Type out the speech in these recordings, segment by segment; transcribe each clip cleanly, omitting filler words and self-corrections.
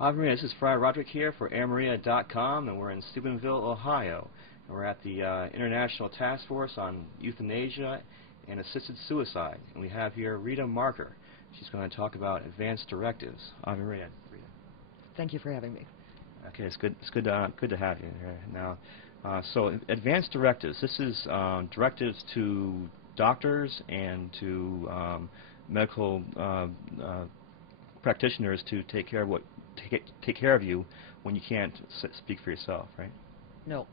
Ave Maria, this is Friar Roderick here for AirMaria.com, and we're in Steubenville, Ohio. And we're at the International Task Force on Euthanasia and Assisted Suicide. And we have here Rita Marker. She's going to talk about Advanced Directives. Ave Maria, Rita. Thank you for having me. Okay, it's good to have you here. Now, so Advanced Directives. This is directives to doctors and to medical practitioners to take care of you when you can't speak for yourself, right? No.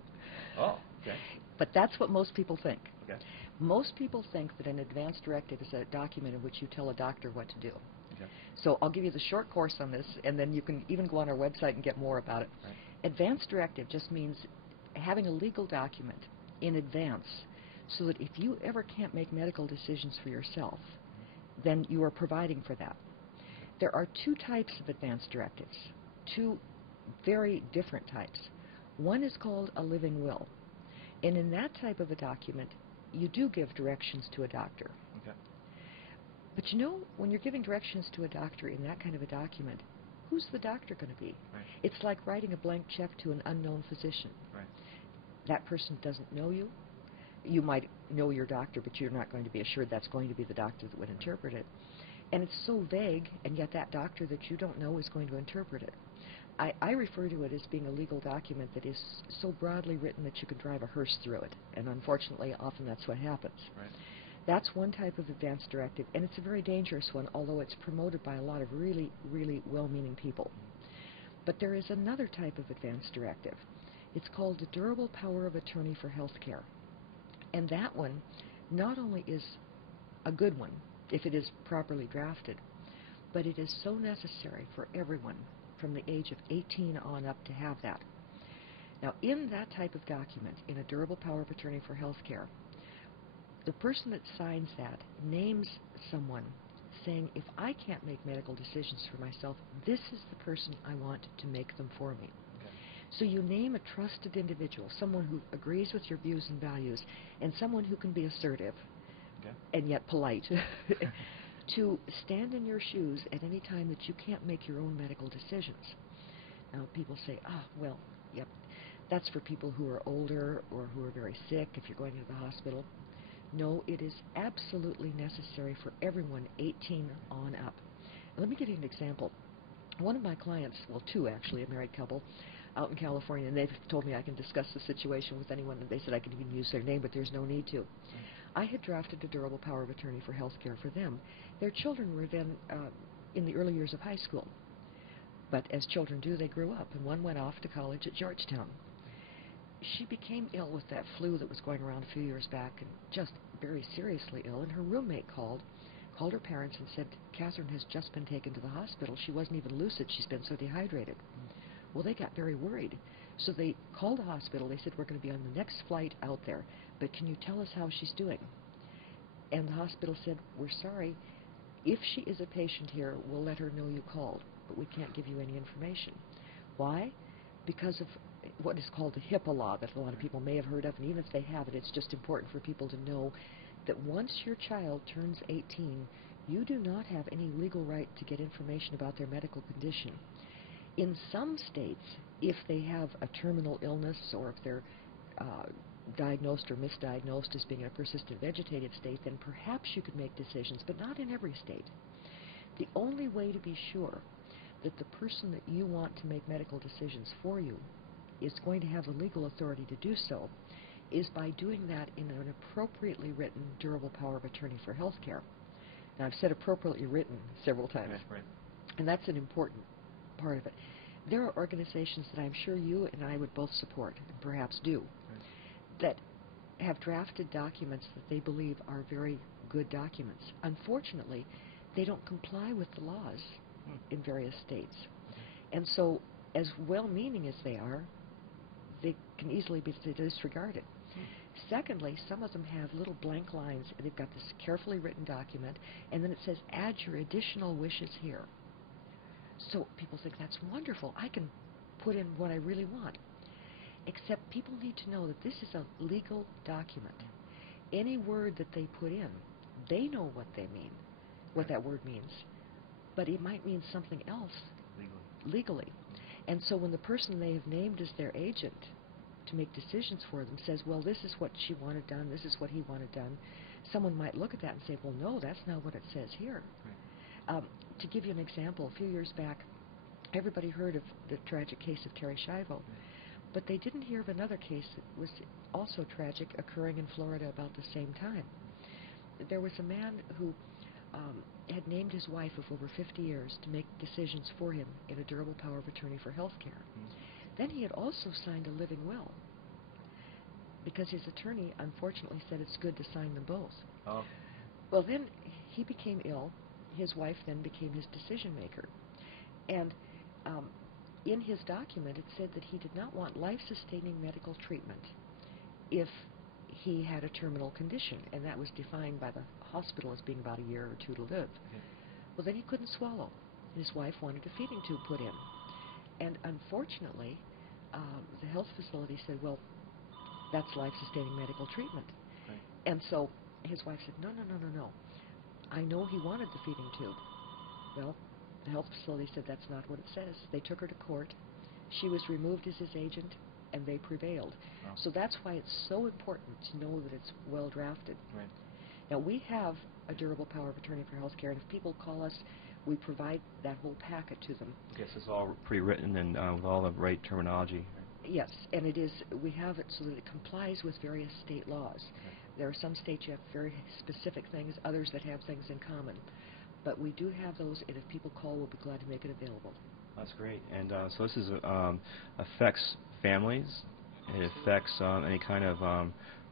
Oh, okay. But that's what most people think. Okay. Most people think that an advanced directive is a document in which you tell a doctor what to do. Okay. So I'll give you the short course on this, and then you can even go on our website and get more about it. Right. Advanced directive just means having a legal document in advance so that if you ever can't make medical decisions for yourself, then you are providing for that. There are two types of advanced directives, two very different types. One is called a living will, and in that type of a document, you do give directions to a doctor. Okay. But you know, when you're giving directions to a doctor in that kind of a document, who's the doctor going to be? Right. It's like writing a blank check to an unknown physician. Right. That person doesn't know you. You might know your doctor, but you're not going to be assured that's going to be the doctor that would interpret it. And it's so vague, and yet that doctor that you don't know is going to interpret it. I refer to it as being a legal document that is so broadly written that you can drive a hearse through it. And unfortunately, often that's what happens. Right. That's one type of advanced directive, and it's a very dangerous one, although it's promoted by a lot of really, really well-meaning people. But there is another type of advanced directive. It's called the Durable Power of Attorney for Health Care. And that one not only is a good one, if it is properly drafted, but it is so necessary for everyone from the age of 18 on up to have that. Now, in that type of document, in a Durable Power of Attorney for Health Care, the person that signs that names someone saying, if I can't make medical decisions for myself, this is the person I want to make them for me. Okay. So you name a trusted individual, someone who agrees with your views and values, and someone who can be assertive, okay, and yet polite, to stand in your shoes at any time that you can't make your own medical decisions. Now, people say, well, yep, that's for people who are older or who are very sick, if you're going to the hospital. No, it is absolutely necessary for everyone 18 on up. Let me give you an example. One of my clients, well, two actually, a married couple out in California, and they've told me I can discuss the situation with anyone, and they said I could even use their name, but there's no need to. I had drafted a durable power of attorney for health care for them. Their children were then in the early years of high school. But as children do, they grew up, and one went off to college at Georgetown. She became ill with that flu that was going around a few years back, and just very seriously ill, and her roommate called her parents and said, Catherine has just been taken to the hospital. She wasn't even lucid. She's been so dehydrated. Well, they got very worried. So they called the hospital. They said, we're going to be on the next flight out there, but can you tell us how she's doing? And the hospital said, we're sorry. If she is a patient here, we'll let her know you called, but we can't give you any information. Why? Because of what is called the HIPAA law that a lot of people may have heard of, and even if they haven't, it's just important for people to know that once your child turns 18, you do not have any legal right to get information about their medical condition. In some states, if they have a terminal illness or if they're diagnosed or misdiagnosed as being in a persistent vegetative state, then perhaps you could make decisions, but not in every state. The only way to be sure that the person that you want to make medical decisions for you is going to have the legal authority to do so is by doing that in an appropriately written durable power of attorney for health care. Now, I've said appropriately written several times, right. And that's an important part of it. There are organizations that I'm sure you and I would both support, and perhaps do, that have drafted documents that they believe are very good documents. Unfortunately, they don't comply with the laws in various states. And so, as well-meaning as they are, they can easily be disregarded. Secondly, some of them have little blank lines. They've got this carefully written document, and then it says, add your additional wishes here. So people think, that's wonderful. I can put in what I really want. Except people need to know that this is a legal document. Any word that they put in, they know what they mean, what that word means. But it might mean something else legally. And so when the person they have named as their agent to make decisions for them says, well, this is what she wanted done, this is what he wanted done, someone might look at that and say, well, no, that's not what it says here. Right. To give you an example, a few years back, everybody heard of the tragic case of Terry Schiavo, but they didn't hear of another case that was also tragic occurring in Florida about the same time. There was a man who had named his wife of over 50 years to make decisions for him in a durable power of attorney for health care. Then he had also signed a living will because his attorney unfortunately said it's good to sign them both. Oh. Well, then he became ill. His wife then became his decision maker. And in his document, it said that he did not want life-sustaining medical treatment if he had a terminal condition, and that was defined by the hospital as being about a year or two to live. Okay. Well, then he couldn't swallow. His wife wanted a feeding tube put in. And unfortunately, the health facility said, well, that's life-sustaining medical treatment. Right. And so his wife said, no, no, no, no, no. I know he wanted the feeding tube. Well, the health facility said that's not what it says. They took her to court. She was removed as his agent, and they prevailed. Wow. So that's why it's so important to know that it's well drafted. Right. Now, we have a durable power of attorney for health care, and if people call us, we provide that whole packet to them. Yes, it's all pre-written and with all the right terminology. Yes, and it is. We have it so that it complies with various state laws. Okay. There are some states you have very specific things, others that have things in common. But we do have those, and if people call, we'll be glad to make it available. That's great. And so this is affects families. It affects any kind of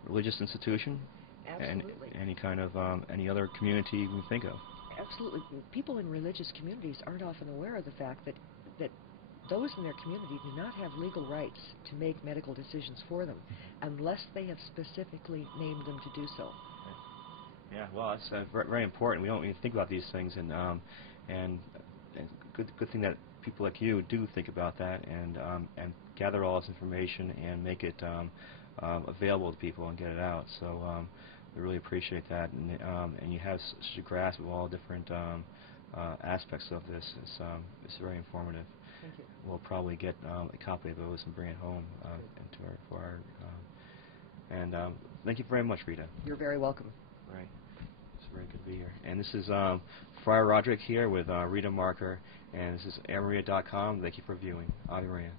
religious institution. Absolutely. And any kind of any other community you can think of. Absolutely. People in religious communities aren't often aware of the fact that those in their community do not have legal rights to make medical decisions for them unless they have specifically named them to do so. Yeah, well, that's very important. We don't even think about these things, and good thing that people like you do think about that and gather all this information and make it available to people and get it out. So we really appreciate that, and you have such a grasp of all different aspects of this. It's very informative. Thank you. We'll probably get a copy of those and bring it home for our. And thank you very much, Rita. You're very welcome. All right. It's very good to be here. And this is Friar Roderick here with Rita Marker, and this is AirMaria.com. Thank you for viewing. Ave Maria.